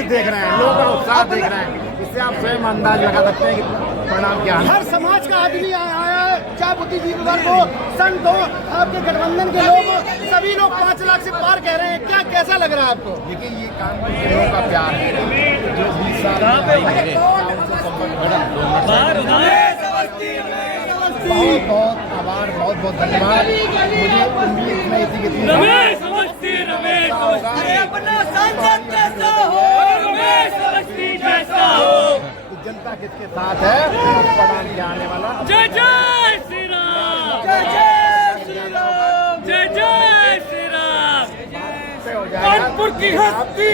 भीड़ देख रहे हैं, लोगों का उत्साह देख रहे हैं, इससे आप स्वयं अंदाज लगा सकते हैं कि परिणाम क्या है। हर समाज का आदमी आया है, चाहे बुद्धिजीवी वर्ग हो, संत हो, आपके गठबंधन के लोग हो, सभी लोग 5 लाख से पार कह रहे हैं। क्या कैसा लग रहा है आपको? देखिए, ये कानपुर के लोगों का प्यार है जो 20 साल बहुत बहुत आभार, बहुत बहुत धन्यवाद। मुझे उम्मीद नहीं थी कि जनता किसके साथ है, परिणाम क्या आने वाला। जय जय श्री राम, जय जय श्री राम, जय जय श्री राम। कानपुर की हस्ती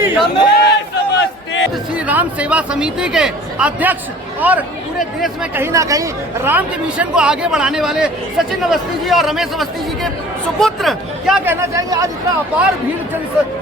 श्री राम सेवा समिति के अध्यक्ष और पूरे देश में कहीं ना कहीं राम के मिशन को आगे बढ़ाने वाले सचिन अवस्थी जी और रमेश अवस्थी जी के सुपुत्र, क्या कहना चाहेंगे? आज इतना अपार भीड़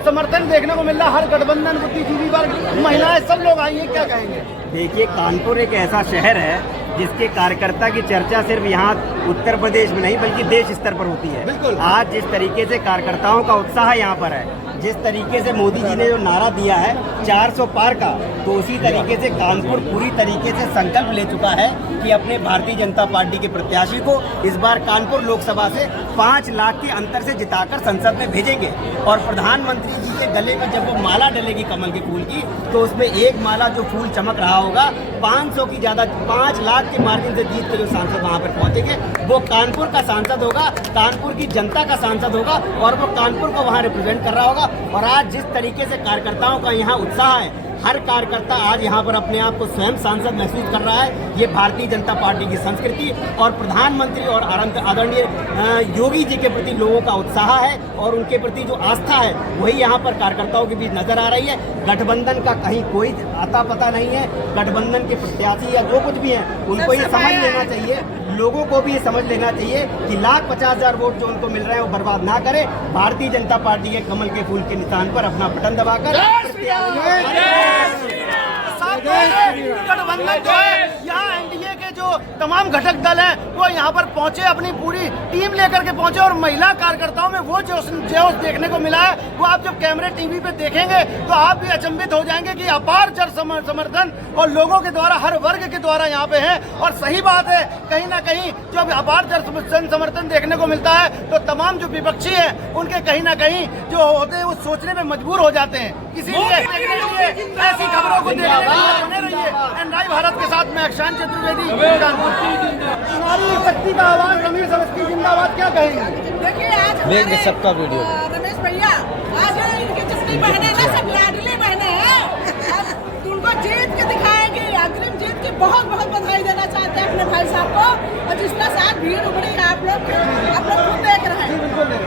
समर्थन देखने को मिल रहा है, हर गठबंधन, बुद्धिजीवी वर्ग, महिलाएं, सब लोग आई हैं, क्या कहेंगे? देखिए, कानपुर एक ऐसा शहर है जिसके कार्यकर्ता की चर्चा सिर्फ यहाँ उत्तर प्रदेश में नहीं बल्कि देश स्तर पर होती है। बिल्कुल। आज जिस तरीके से कार्यकर्ताओं का उत्साह यहाँ पर है, जिस तरीके से मोदी जी ने जो नारा दिया है 400 पार का, तो उसी तरीके से कानपुर पूरी तरीके से संकल्प ले चुका है कि अपने भारतीय जनता पार्टी के प्रत्याशी को इस बार कानपुर लोकसभा से 5 लाख के अंतर से जिताकर संसद में भेजेंगे। और प्रधानमंत्री जी के गले में जब वो माला डलेगी कमल के फूल की, तो उसमें एक माला जो फूल चमक रहा होगा, 500 की ज्यादा 5 लाख के मार्जिन से जीत के जो सांसद वहां पर पहुंचेंगे, वो कानपुर का सांसद होगा, कानपुर की जनता का सांसद होगा और वो कानपुर को वहां रिप्रेजेंट कर रहा होगा। और आज जिस तरीके से कार्यकर्ताओं का यहाँ उत्साह है, हर कार्यकर्ता आज यहाँ पर अपने आप को स्वयं सांसद महसूस कर रहा है। ये भारतीय जनता पार्टी की संस्कृति और प्रधानमंत्री और आदरणीय योगी जी के प्रति लोगों का उत्साह है और उनके प्रति जो आस्था है वही यहाँ पर कार्यकर्ताओं के बीच नजर आ रही है। गठबंधन का कहीं कोई आता पता नहीं है। गठबंधन के प्रत्याशी या जो कुछ भी है उनको ये समझ लेना चाहिए, लोगों को भी ये समझ लेना चाहिए कि 1,50,000 वोट जो उनको मिल रहे हैं वो बर्बाद ना करे। भारतीय जनता पार्टी के कमल के फूल के निशान पर अपना बटन दबाकर गठबंधन जो है, यहाँ एनडीए के जो तमाम घटक दल हैं वो यहाँ पर पहुंचे, अपनी पूरी टीम लेकर के पहुंचे और महिला कार्यकर्ताओं में वो जोश देखने को मिला है, वो आप जब कैमरे टीवी पे देखेंगे तो आप भी अचंभित हो जाएंगे कि अपार जन समर्थन और लोगों के द्वारा, हर वर्ग के द्वारा यहाँ पे है। और सही बात है, कहीं ना कहीं जब अपार जन समर्थन देखने को मिलता है तो तमाम जो विपक्षी है उनके कहीं ना कहीं जो होते हैं वो सोचने में मजबूर हो जाते हैं। इसीलिए ऐसी खबरों को देखने के लिए बने रहिए एनआई भारत के साथ में अक्षान चतुर्वेदी। नारी शक्ति का आवाज, रमेश अवस्थी जिंदाबाद, क्या कहेंगे? देखिए, आज सबका वीडियो रमेश भैया, आज इनकी जितनी बहनें ना सब लाडली बहनें हैं, उनको जीत के दिखाएंगे, अग्रिम जीत की बहुत बहुत बधाई देना चाहते हैं अपने भाई साहब को। और जिसका साथ भीड़ उमड़ी है, आप लोग खुद देख रहे हैं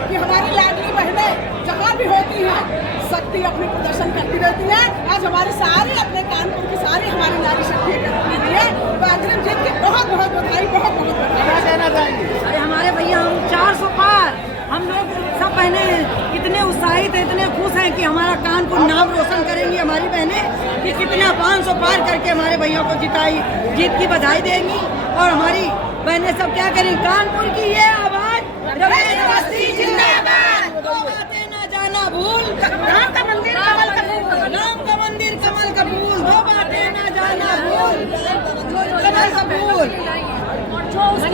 कि हमारी लाडली बहनें जहाँ भी होती हैं शक्ति अपनी प्रदर्शन करती रहती है। आज हमारी सारी अपने कानपुर की सारी हमारी नारी शक्ति के लिए तो अग्रिम जीत की बहुत बहुत बधाई, बहुत बहुत बधाई। क्या कहना चाहेंगे? अरे हमारे भैया, हम 400 पार, हम लोग सब बहनें इतने उत्साहित हैं, इतने खुश हैं कि हमारा कानपुर नाम रोशन करेंगी हमारी बहनें कि कितना 500 पार करके हमारे भैया को जीत की बधाई देंगी। और हमारी बहनें सब क्या करेंगी? कानपुर की ये आवाज, रमेश अवस्थी जिंदाबाद, दो बातें न जाना भूल, राम का मंदिर कमल का फूल, राम का मंदिर कमल का फूल, दो बातें न जाना भूल, कमल का फूल।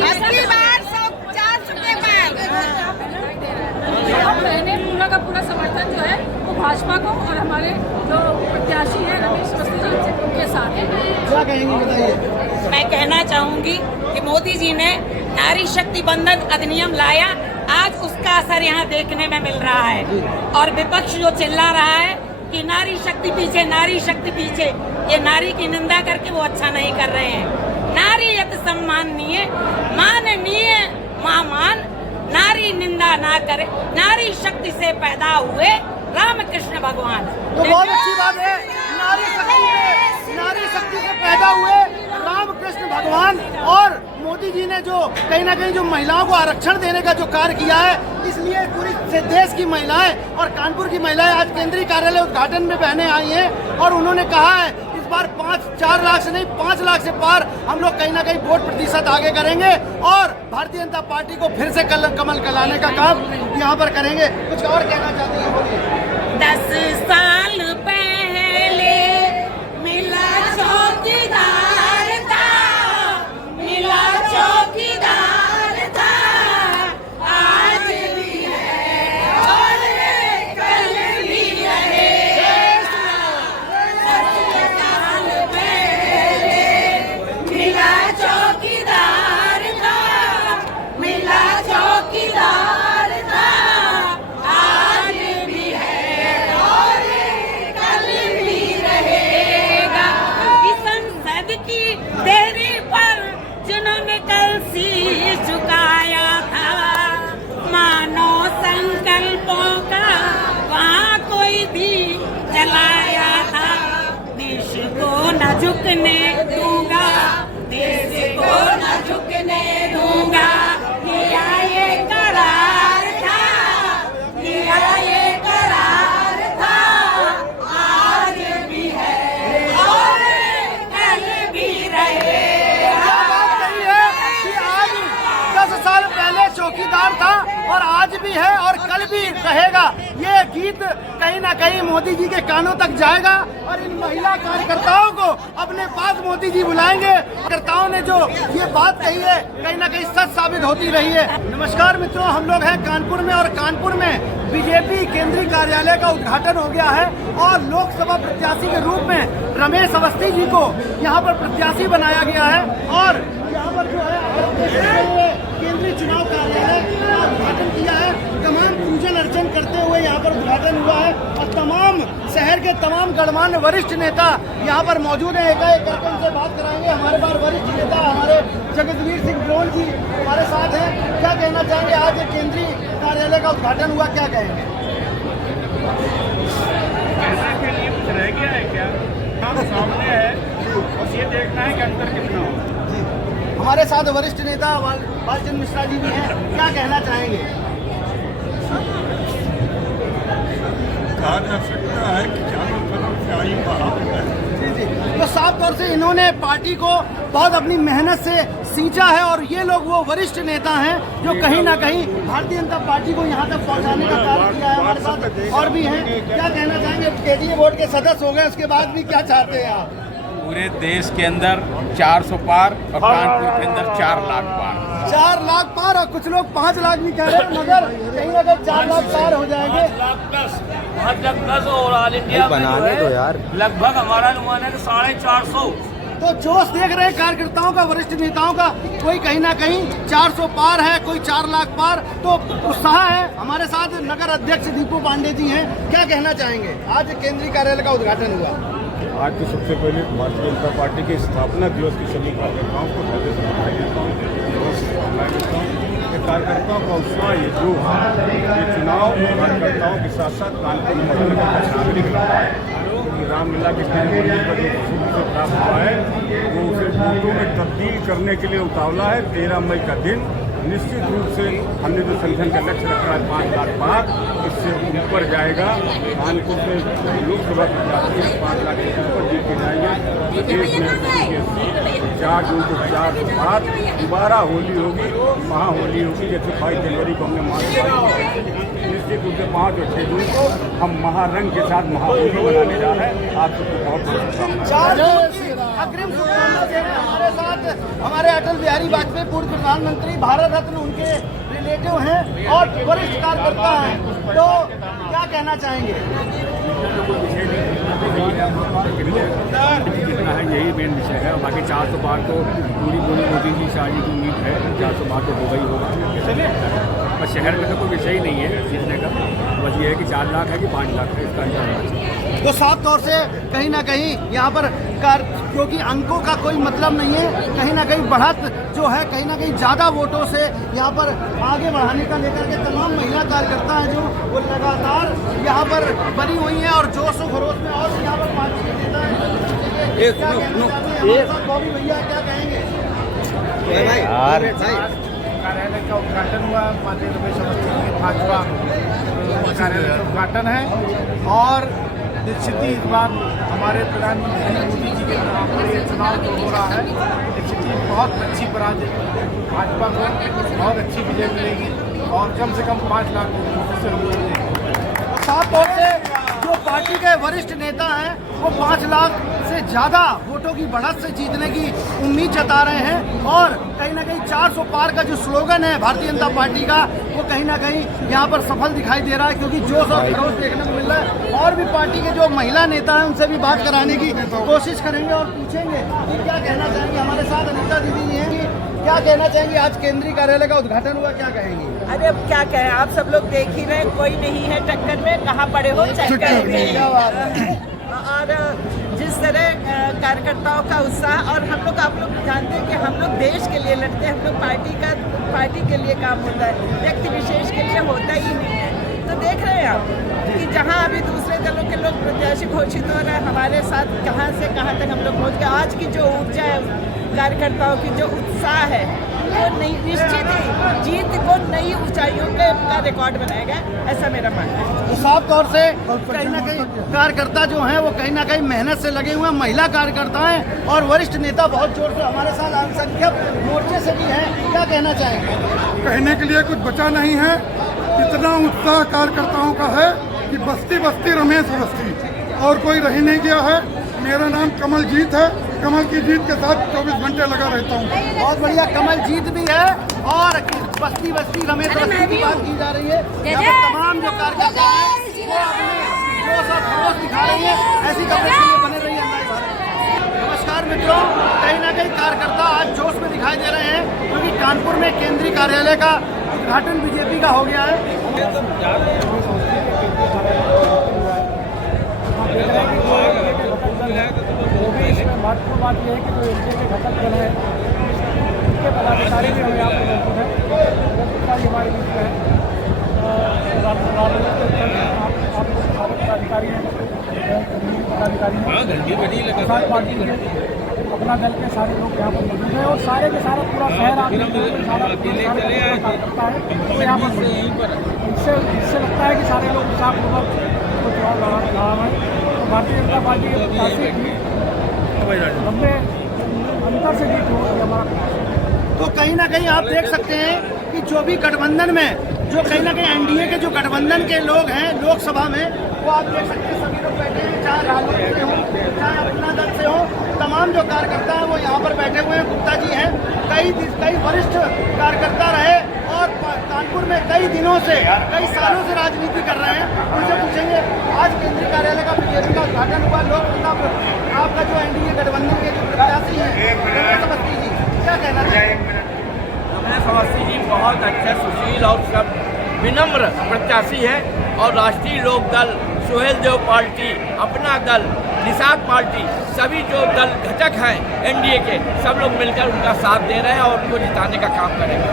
80 बार 400 के बाद मैंने पूरा का पूरा समर्थन जो है वो भाजपा को और हमारे जो प्रत्याशी हैं रमेश अवस्थी जी उनके साथ है। क्या कहेंगे बताइए? मैं कहना चाहूंगी कि मोदी जी ने नारी शक्ति बंधन अधिनियम लाया, आज उसका असर यहाँ देखने में मिल रहा है। और विपक्ष जो चिल्ला रहा है कि नारी शक्ति पीछे, नारी शक्ति पीछे, ये नारी की निंदा करके वो अच्छा नहीं कर रहे हैं। नारी यत सम्माननीय, माननीय, महामान, नारी निंदा ना करे, नारी शक्ति से पैदा हुए रामकृष्ण भगवान। तो बहुत अच्छी बात है, नारी शक्ति से पैदा हुए रामकृष्ण भगवान। और मोदी जी ने जो कहीं ना कहीं जो महिलाओं को आरक्षण देने का जो कार्य किया है, इसलिए पूरी देश की महिलाएं और कानपुर की महिलाएं आज केंद्रीय कार्यालय उद्घाटन में बहने आई हैं और उन्होंने कहा है इस बार 4 लाख से नहीं 5 लाख से पार हम लोग कहीं ना कहीं वोट प्रतिशत आगे करेंगे और भारतीय जनता पार्टी को फिर से कमल कलाने का काम यहाँ पर करेंगे। कुछ और कहना चाहती हैं? बोलिए। 10 साल पहले झुकने दूंगा, देश को न झुकने दूंगा। किया ये करार था, किया ये करार था, आज भी है और कल भी रहेगा। बात सही है कि आज 10 साल पहले चौकीदार था और आज भी है और कल भी रहेगा। ये गीत कहीं ना कहीं मोदी जी के कानों तक जाएगा और इन महिला कार्यकर्ताओं को अपने पास मोदी जी बुलाएंगे। कार्यकर्ताओं ने जो ये बात कही है कहीं ना कहीं सच साबित होती रही है। नमस्कार मित्रों, हम लोग हैं कानपुर में और कानपुर में बीजेपी केंद्रीय कार्यालय का उद्घाटन हो गया है और लोकसभा प्रत्याशी के रूप में रमेश अवस्थी जी को यहाँ पर प्रत्याशी बनाया गया है। और यहाँ पर जो है केंद्रीय चुनाव कार्यालय का उद्घाटन किया है। तमाम पूजन अर्चन करते हुए यहाँ पर उद्घाटन हुआ है और तमाम शहर के तमाम गणमान्य वरिष्ठ नेता यहाँ पर मौजूद हैं। एकाएक करके उनसे बात कराएंगे। हमारे पास वरिष्ठ नेता हमारे जगतवीर सिंह ड्रोन जी हमारे साथ हैं। क्या कहना चाहेंगे, आज केंद्रीय कार्यालय का उद्घाटन हुआ, क्या कहेंगे? के लिए कुछ रह गया है क्या? काम सामने है, बस ये देखना है कि अंतर कितना हो। हमारे साथ वरिष्ठ नेता बालचंद्र मिश्रा जी भी हैं, क्या कहना चाहेंगे? कहा जा सकता है कि चारों तरफ से आई बहाव है। जी। तो साफ तौर से इन्होंने पार्टी को बहुत अपनी मेहनत से सींचा है और ये लोग वो वरिष्ठ नेता हैं जो कहीं ना कहीं भारतीय जनता पार्टी को यहाँ तक पहुँचाने का कार्य किया है। हमारे साथ और भी हैं, क्या कहना चाहेंगे? केडीए बोर्ड के सदस्य हो गए, उसके बाद भी क्या चाहते हैं आप? पूरे देश के अंदर 400 पार और कानपुर के अंदर 4 लाख पार। 4 लाख पार और कुछ लोग 5 लाख भी कह रहे हैं, मगर कहीं अगर 4 लाख पार हो जाएंगे 5 लाख 10 और ऑल इंडिया बनाने तो यार लगभग हमारा अनुमान है कि 450। तो जोश देख रहे हैं कार्यकर्ताओं का, वरिष्ठ नेताओं का। कोई कहीं ना कहीं 400 पार है, कोई 4 लाख पार, तो उत्साह है। हमारे साथ नगर अध्यक्ष दीपू पांडे जी हैं, क्या कहना चाहेंगे? आज केंद्रीय कार्यालय का उद्घाटन हुआ। आज तो सबसे पहले भारतीय जनता पार्टी के स्थापना दिवस की सभी कार्यकर्ताओं को हृदय से बधाई देता हूँ। कार्यकर्ताओं का उत्साह ये जो ये चुनाव कार्यकर्ताओं के साथ साथ कानपुर महानगर का नागरिक रहा है। रामलीला के टाइम पर जो खुशी से प्राप्त हुआ है वो उसे वोटों में तब्दील करने के लिए उतावला है। 13 मई का दिन निश्चित रूप से हमने जो संगठन का लक्ष्य रखा है 5 लाख पार, इससे ऊपर जाएगा। कानपुर से लोकसभा प्रत्याशी 5 लाख से ऊपर जीत के जाएंगे। देश में 4 जून को 4 पार दोबारा होली होगी, महाहोली होगी। जैसे 22 जनवरी को हमने निश्चित रूप से 5 और 6 जून को हम महारंग के साथ महाहोली बनाने जा रहे हैं। आप सबको बहुत बहुत शुभकामनाएं। अग्रिम शुभकामनाएं दे रहे हैं हमारे साथ हमारे अटल बिहारी वाजपेयी पूर्व प्रधानमंत्री, भारत रत्न उनके रिलेटिव हैं और वरिष्ठ कार्यकर्ता हैं, तो क्या कहना चाहेंगे? कितना है यही मेन विषय है। बाकी 400 पार तो पूरी मोदी जी शाह जी की उम्मीद है 400 पार तो होगा ही होगा। बस शहर में तो कोई विषय ही नहीं है जीतने का, बस ये है कि 4 लाख है कि 5 लाख है, इसका तो साफ तौर से कहीं ना कहीं यहाँ पर क्योंकि अंकों का कोई मतलब नहीं है, कहीं ना कहीं बढ़त जो है कहीं ना कहीं ज़्यादा वोटों से यहाँ पर आगे बढ़ाने का लेकर के तमाम महिला कार्यकर्ता हैं जो वो लगातार यहाँ पर बनी हुई हैं और जोश और खरोश में। और यहाँ पर पार्टी के नेता हैं, बॉबी भैया क्या कहेंगे? कार्यालय का उद्घाटन हुआ, माननीय रमेश अवस्थी के भाजपा कार्यालय का उद्घाटन है और निश्चित ही इस बार हमारे प्रधानमंत्री मोदी जी के नाम पर ये चुनाव जो हो रहा है, निश्चित ही बहुत अच्छी पराजय भाजपा को बहुत अच्छी विजय मिलेगी और कम से कम 5 लाख से हम जीतेंगे। साफ तौर से जो पार्टी के वरिष्ठ नेता हैं वो 5 लाख से ज़्यादा वोटों की बढ़त से जीतने की उम्मीद जता रहे हैं और कहीं ना कहीं 400 पार का जो स्लोगन है भारतीय जनता पार्टी का वो कहीं ना कहीं यहाँ पर सफल दिखाई दे रहा है, क्योंकि जोश और खरोश देखने को मिल रहा है। और भी पार्टी के जो महिला नेता हैं उनसे भी बात कराने की कोशिश करेंगे और पूछेंगे कि क्या कहना चाहेंगे। हमारे साथ अनिता दीदी जी हैं, क्या कहना चाहेंगे? आज केंद्रीय कार्यालय का उद्घाटन हुआ, क्या कहेंगे? अरे अब क्या कहें, आप सब लोग देख ही रहे, कोई नहीं है टक्कर में, कहाँ पड़े हो चक्कर में। और जिस तरह कार्यकर्ताओं का उत्साह, और हम लोग आप लोग जानते हैं कि हम लोग देश के लिए लड़ते हैं, हम लोग पार्टी के लिए काम होता है, व्यक्ति विशेष के लिए होता ही नहीं है। तो देख रहे हैं आप कि जहाँ अभी दूसरे दलों के लोग प्रत्याशी घोषित हो रहे हैं, हमारे साथ कहाँ से कहाँ तक हम लोग पहुँच गए। आज की जो ऊर्जा है, कार्यकर्ताओं की जो उत्साह है, वो निश्चित ही जीत को नई ऊंचाइयों का रिकॉर्ड बनाएगा, ऐसा मेरा मानना है। तो साफ तौर से कहीं ना कहीं कार्यकर्ता जो हैं वो कहीं ना कहीं मेहनत से लगे हुए हैं, महिला कार्यकर्ता हैं और वरिष्ठ नेता बहुत जोर से हमारे साथ अल्पसंख्यक मोर्चे से भी हैं। क्या कहना चाहेंगे? कहने के लिए कुछ बचा नहीं है। इतना उत्साह कार्यकर्ताओं का है कि बस्ती बस्ती रमेश अवस्थी और कोई रह नहीं गया है। मेरा नाम कमलजीत है। कमल की जीत के साथ 24 घंटे लगा रहता हूँ। बहुत बढ़िया, कमलजीत भी है और बस्ती बस्ती रमेश अवस्थी की बात की जा रही है। यहाँ पर तमाम जो कार्यकर्ता हैं वो अपने जोश और खरोश दिखा रही है। ऐसी कवरेज के लिए बने रही है। नमस्कार मित्रों, कहीं ना कहीं कार्यकर्ता आज जोश में दिखाई दे रहे हैं क्योंकि कानपुर में केंद्रीय कार्यालय का उद्घाटन बीजेपी का हो गया है। वो भी इसमें महत्वपूर्ण बात यह है कि जो एनडीए के घटक दल है उनके पदाधिकारी भी हमें यहाँ पर मौजूद है। हमारे बीच में आप सारे पदाधिकारी हैं, किसान पार्टी के अपना दल के सारे लोग यहाँ पर मौजूद हैं और सारे के सारा पूरा शहर करता है। तो यहाँ पर इससे लगता है कि सारे लोग उत्साहपूर्वक चुनाव लड़ा है। तो भारतीय जनता पार्टी के प्रत्याशी की लंबे अंतर से जीत होगी हमारा। तो कहीं ना कहीं आप देख सकते हैं कि जो भी गठबंधन में जो कहीं ना कहीं एनडीए के जो गठबंधन के लोग हैं लोकसभा में, वो आप देख सकते हैं सभी लोग बैठे हैं, चाहे राजद से हो चाहे अपना दल से हो, तमाम जो कार्यकर्ता हैं वो यहाँ पर बैठे हुए हैं। गुप्ता जी हैं, कई वरिष्ठ कार्यकर्ता रहे और कानपुर में कई दिनों से कई सालों से राजनीति कर रहे हैं। उनसे पूछेंगे, आज केंद्रीय कार्यालय का बीजेपी का उद्घाटन हुआ, लोक आपका जो एनडीए गठबंधन के जो प्रत्याशी हैं रमेश अवस्थी जी, क्या कहना चाहिए? रमेश अवस्थी जी बहुत अच्छे, सुशील और सब विनम्र प्रत्याशी है और राष्ट्रीय लोक दल, सुहेल देव पार्टी, अपना दल, निषाद पार्टी, सभी जो दल घटक हैं एनडीए के, सब लोग मिलकर उनका साथ दे रहे हैं और उनको जिताने का काम करेंगे।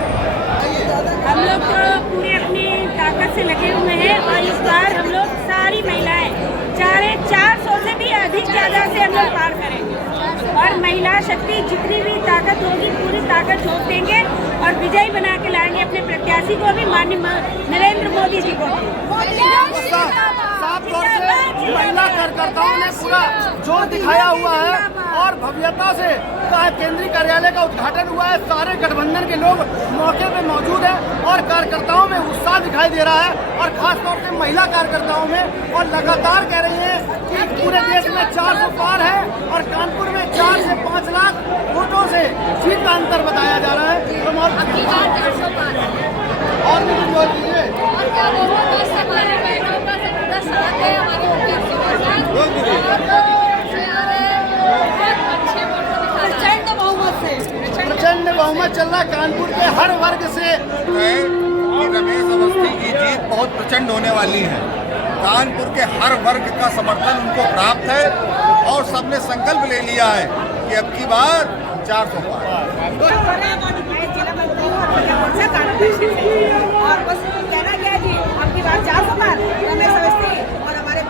हम लोग तो पूरे अपनी ताकत से लगे हुए हैं और इस बार हम लोग सारी महिलाएं 400 से भी अधिक ज़्यादा से हम लोग पार करेंगे और महिला शक्ति जितनी भी ताकत होगी पूरी ताकत झोंक देंगे और विजयी बना के लाएंगे अपने प्रत्याशी को भी, माननीय नरेंद्र मोदी जी को। साफ तौर से महिला कार्यकर्ताओं ने पूरा जोर दिखाया हुआ है और भव्यता से केंद्रीय कार्यालय का उद्घाटन हुआ है। सारे गठबंधन के लोग मौके पे मौजूद हैं और कार्यकर्ताओं में उत्साह दिखाई दे रहा है और खास तौर से महिला कार्यकर्ताओं में, और लगातार कह रही हैं कि पूरे देश में 400 पार है और कानपुर में 4 से 5 लाख वोटों से जीत का अंतर बताया जा रहा है। तो और भी कुछ और कीजिए। प्रचंड बहुमत चल रहा कानपुर के हर वर्ग से। रमेश अवस्थी की जीत बहुत प्रचंड होने वाली है। कानपुर के हर वर्ग का समर्थन उनको प्राप्त है और सबने संकल्प ले लिया है कि अब की बार 400 पार। और बस कहना क्या जी, अब की बार 400 पार रमेश अवस्थी और हमारे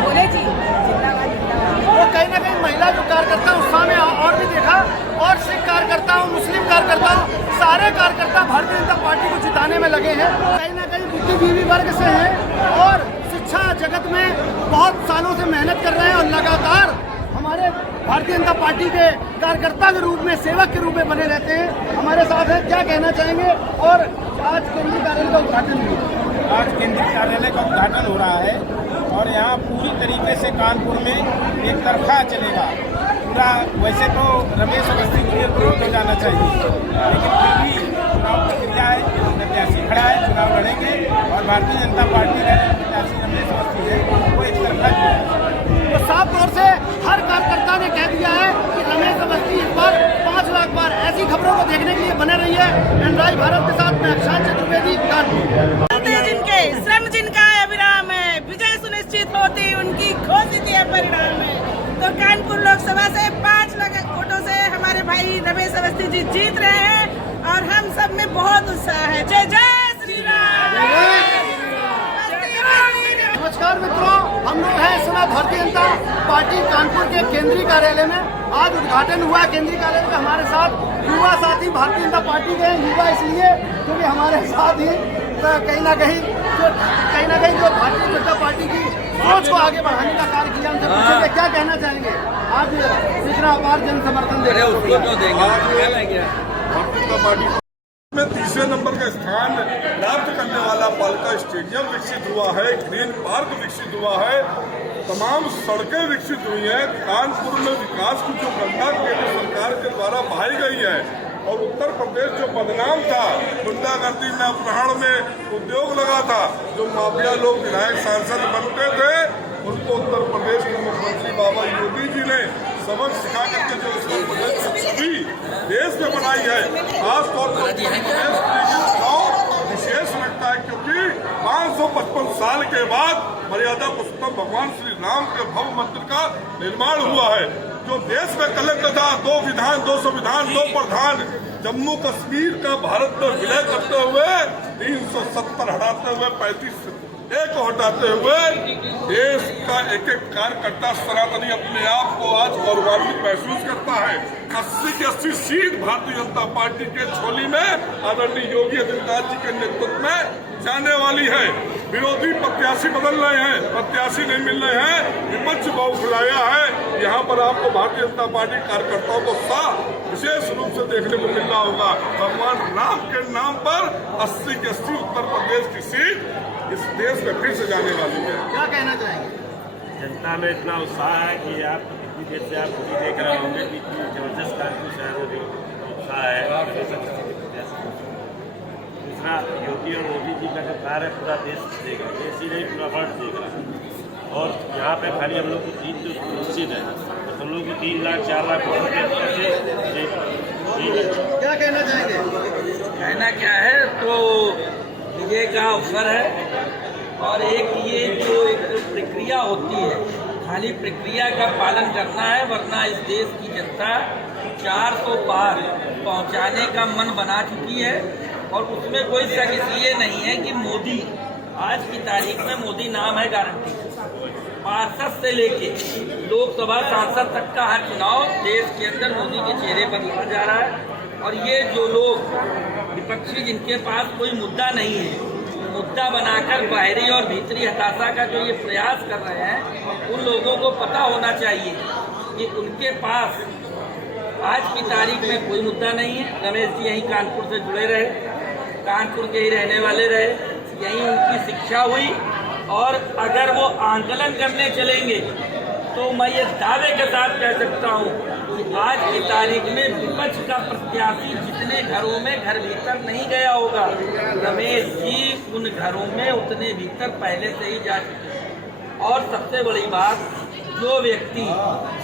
बोले जी जिंदाबाद जिंदाबाद। वो कहीं ना कहीं महिला जो कार्यकर्ता उत्साह में और भी देखा और सिख कार्यकर्ताओं, मुस्लिम कार्यकर्ताओं, सारे कार्यकर्ता भारतीय जनता पार्टी को जिताने में लगे हैं। कहीं ना कहीं बुद्धिजीवी वर्ग से हैं और शिक्षा जगत में बहुत सालों से मेहनत कर रहे हैं और लगातार हमारे भारतीय जनता पार्टी के कार्यकर्ता के रूप में, सेवक के रूप में बने रहते हैं। हमारे साथ है, क्या कहना चाहेंगे? और आज केंद्रीय कार्यालय का उद्घाटन हुआ। आज केंद्रीय कार्यालय का उद्घाटन हो रहा है और यहाँ पूरी तरीके से कानपुर में एक तरफा चलेगा पूरा। वैसे तो रमेश अवस्थी के लिए विरोध हो जाना चाहिए, लेकिन फिर भी चुनाव प्रक्रिया है, प्रत्याशी खड़ा है, चुनाव लड़ेंगे और भारतीय जनता पार्टी का जो प्रत्याशी रमेश अवस्थी है वो एक तरफा है। तो साफ तौर से हर कार्यकर्ता ने कह दिया है कि रमेश अवस्थी इस बार 5 लाख बार। ऐसी खबरों को देखने के लिए बने रही है एनराई भारत के साथ में अक्षांश चतुर्वेदी, कानपुर। जिनके श्रम जिनका अविराम है, विजय सुनिश्चित होती उनकी घोषित है परिणाम है। तो कानपुर लोकसभा से 5 लाख वोटों से हमारे भाई रमेश अवस्थी जी जीत रहे हैं और हम सब में बहुत उत्साह है। जय जय श्री राम। नमस्कार मित्रों, हम लोग हैं इस समय भारतीय जनता पार्टी कानपुर के केंद्रीय कार्यालय में। आज उद्घाटन हुआ केंद्रीय कार्यालय में। हमारे साथ युवा साथी भारतीय जनता पार्टी के युवा इसलिए क्योंकि हमारे साथ ही कहीं ना कहीं जो भारतीय जनता पार्टी की सोच को आगे बढ़ाने का कार्य किया। उनसे पूछेंगे क्या कहना चाहेंगे। आज इतना अपार जन समर्थन दे भारतीय जनता पार्टी में तीसरे नंबर का स्थान प्राप्त करने वाला पालिका स्टेडियम विकसित हुआ है, ग्रीन पार्क विकसित हुआ है, तमाम सड़कें विकसित हुई हैं। कानपुर में विकास की जो गंगा केंद्र सरकार के द्वारा बहाई गई है और उत्तर प्रदेश जो बदनाम था, गुंडागर्दी में, अपहरण में उद्योग लगा था, जो माफिया लोग विधायक सांसद बनते थे, उनको उत्तर प्रदेश के मुख्यमंत्री बाबा योगी जी ने सबक सिखा करके जो उत्तर प्रदेश की छवि देश में बनाई है, खासतौर पर उत्तर प्रदेश चुनाव विशेष लगता है क्योंकि 555 साल के बाद मर्यादा पुरुषोत्तम भगवान श्री राम के भव्य मंदिर का निर्माण हुआ है। जो देश में कलंक था, 2 विधान 2 संविधान 2 प्रधान, जम्मू कश्मीर का भारत में विलय करते हुए 370 हटाते हुए 35 एक हटाते हुए देश का एक एक कार्यकर्ता सनातनी अपने आप को आज गौरवान्वित महसूस करता है। 80 की 80 सीट भारतीय जनता पार्टी के झोली में आदरणीय योगी आदित्यनाथ जी के नेतृत्व में जाने वाली है। विरोधी प्रत्याशी बदल रहे हैं, प्रत्याशी नहीं मिल रहे हैं, विपक्ष बहुत खिलाया है। यहाँ पर आपको भारतीय जनता पार्टी कार्यकर्ताओं को विशेष रूप से देखने को मिल रहा होगा। भगवान राम के नाम पर 80 की 80 उत्तर प्रदेश की सीट इस देश में फिर से जाने वाली है। क्या कहना चाहेंगे। जनता में इतना उत्साह है कि आप कितनी देर से आप खुद देख रहे होंगे कि इतनी जबरदस्त कानपुर शहर में जो उत्साह है। दूसरा, योगी और मोदी जी का जो कार्य है पूरा देश देख रहा है, देश ही नहीं पूरा वर्ल्ड देख रहा है। और यहाँ पे खाली हम लोग की जीत जो निश्चित है, तो हम लोग को 3 लाख 4 लाख वोट के क्या कहना चाहेंगे। कहना क्या है, तो विजय का अवसर है और एक ये जो एक प्रक्रिया होती है, खाली प्रक्रिया का पालन करना है, वरना इस देश की जनता 400 पार पहुंचाने का मन बना चुकी है। और उसमें कोई शक इसलिए नहीं है कि मोदी, आज की तारीख में मोदी नाम है गारंटी। पार्षद से लेके लोकसभा सांसद तक का हर चुनाव देश के अंदर मोदी के चेहरे पर लिखा जा रहा है। और ये जो लोग विपक्षी जिनके पास कोई मुद्दा नहीं है, मुद्दा बनाकर बाहरी और भीतरी हताशा का जो ये प्रयास कर रहे हैं, उन लोगों को पता होना चाहिए कि उनके पास आज की तारीख में कोई मुद्दा नहीं है। रमेश जी यहीं कानपुर से जुड़े रहे, कानपुर के ही रहने वाले रहे, यहीं उनकी शिक्षा हुई। और अगर वो आंकलन करने चलेंगे तो मैं ये दावे के साथ कह सकता हूँ कि आज की तारीख में विपक्ष का प्रत्याशी जितने घरों में घर भीतर नहीं गया होगा, रमेश जी उन घरों में उतने भीतर पहले से ही जा चुके हैं। और सबसे बड़ी बात, जो व्यक्ति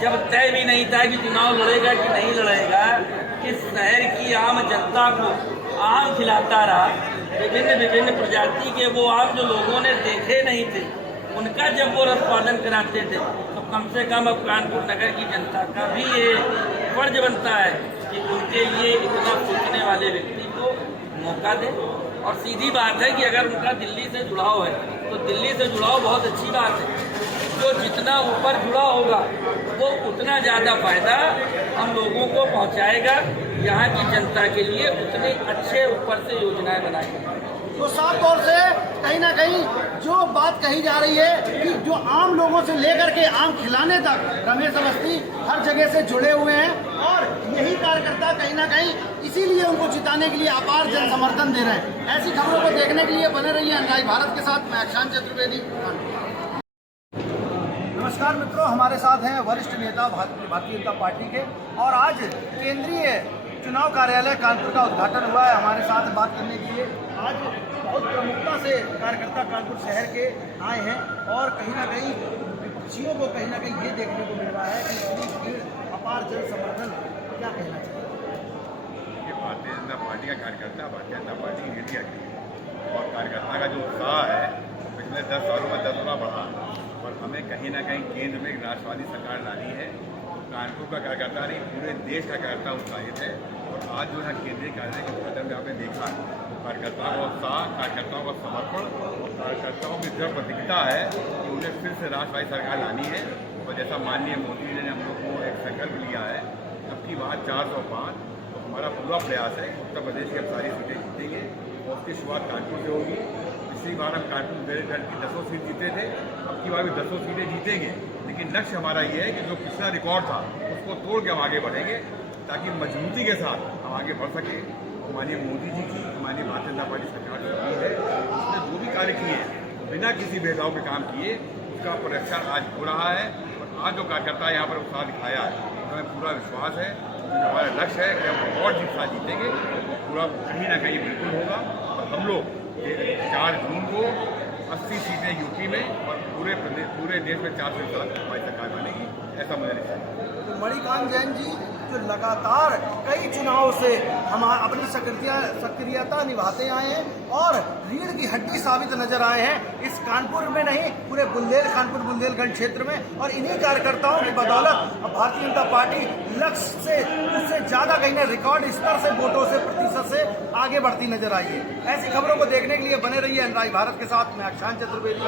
जब तय भी नहीं था कि चुनाव लड़ेगा कि नहीं लड़ेगा, इस शहर की आम जनता को आम खिलाता रहा, विभिन्न प्रजाति के वो आम जो लोगों ने देखे नहीं थे, उनका जब वो उत्पादन कराते थे, तो कम से कम अब कानपुर नगर की जनता का भी ये फर्ज बनता है कि उनके लिए इतना सोचने वाले व्यक्ति को मौका दें। और सीधी बात है कि अगर उनका दिल्ली से जुड़ाव है तो दिल्ली से जुड़ाव बहुत अच्छी बात है। जो जितना ऊपर जुड़ा होगा वो उतना ज़्यादा फायदा हम लोगों को पहुंचाएगा, यहाँ की जनता के लिए उतने अच्छे ऊपर से योजनाएं बनाएंगे। तो साफ तौर से कहीं ना कहीं जो बात कही जा रही है कि जो आम लोगों से लेकर के आम खिलाने तक रमेश अवस्थी हर जगह से जुड़े हुए हैं और यही कार्यकर्ता कहीं ना कहीं इसीलिए उनको जिताने के लिए अपार जन समर्थन दे रहे हैं। ऐसी खबरों को देखने के लिए बने रहिए अन्याय भारत के साथ। मैं अक्षांश चतुर्वेदी। नमस्कार मित्रों, हमारे साथ हैं वरिष्ठ नेता भारतीय जनता पार्टी के और आज केंद्रीय चुनाव कार्यालय कानपुर का उद्घाटन हुआ है। हमारे साथ बात करने के लिए आज बहुत प्रमुखता से कार्यकर्ता कानपुर शहर के आए हैं और कहीं ना कहीं विपक्षियों को कहीं ना कहीं ये देखने को मिल रहा है कि इतनी भीड़, अपार जन समर्थन, क्या कहना चाहिए। ये भारतीय जनता पार्टी का कार्यकर्ता भारतीय जनता पार्टी की नीति है और कार्यकर्ता का जो उत्साह है पिछले 10 सालों में 10 गुना बढ़ा और हमें कहीं ना कहीं केंद्र में एक राष्ट्रवादी सरकार लानी है। कानपुर का कार्यकर्ता नहीं, पूरे देश का कार्यकर्ता उत्साहित है और आज जो है केंद्रीय कार्यालय के उद्घाटन में आपने देखा कार्यकर्ताओं का उत्साह, कार्यकर्ताओं का समर्पण और कार्यकर्ताओं की दृढ़ प्रतिज्ञा है कि उन्हें फिर से राष्ट्रवादी सरकार लानी है। और जैसा माननीय मोदी जी ने हम लोग को एक संकल्प लिया है अब की बात 405, तो हमारा पूरा प्रयास है उत्तर प्रदेश की हम सारी सीटें जीतेंगे और उसकी शुरुआत कानपुर से होगी। पिछली बार हम कानपुर बुंदेलखंड की 10 सीट जीते थे, अब की बार भी 10 सीटें जीतेंगे। लेकिन लक्ष्य हमारा ये है कि जो पिछला रिकॉर्ड था उसको तोड़ के हम आगे बढ़ेंगे ताकि मजबूती के साथ हम आगे बढ़ सकें। और माननीय मोदी जी की, माननीय भारतीय जनता पार्टी सरकार जो है उसने जो भी कार्य किए हैं बिना किसी भेदभाव के काम किए, उसका परीक्षण आज हो रहा है। और आज जो कार्यकर्ता यहाँ पर उत्साह दिखाया है हमें पूरा विश्वास है कि हमारा लक्ष्य है कि हम और जीत जीतेंगे, पूरा कहीं ना कहीं बिल्कुल होगा। और हम लोग 4 जून को 80 सीटें यूपी में और पूरे देश में 4 से ज़्यादा हमारी सरकार बनेगी, ऐसा मुझे निश्चय है। तो मणिकांत जैन जी जो लगातार कई चुनाव से हम अपनी सक्रियता निभाते आए हैं और रीढ़ की हड्डी साबित नजर आए हैं इस कानपुर में नहीं पूरे कानपुर बुंदेलखंड क्षेत्र में। और इन्हीं कार्यकर्ताओं की बदौलत भारतीय जनता पार्टी लक्ष्य से उससे ज़्यादा कहीं न रिकॉर्ड स्तर से वोटों से प्रतिशत से आगे बढ़ती नजर आई है। ऐसी खबरों को देखने के लिए बने रहिए एनआरआई भारत के साथ। मैं अक्षांश चतुर्वेदी।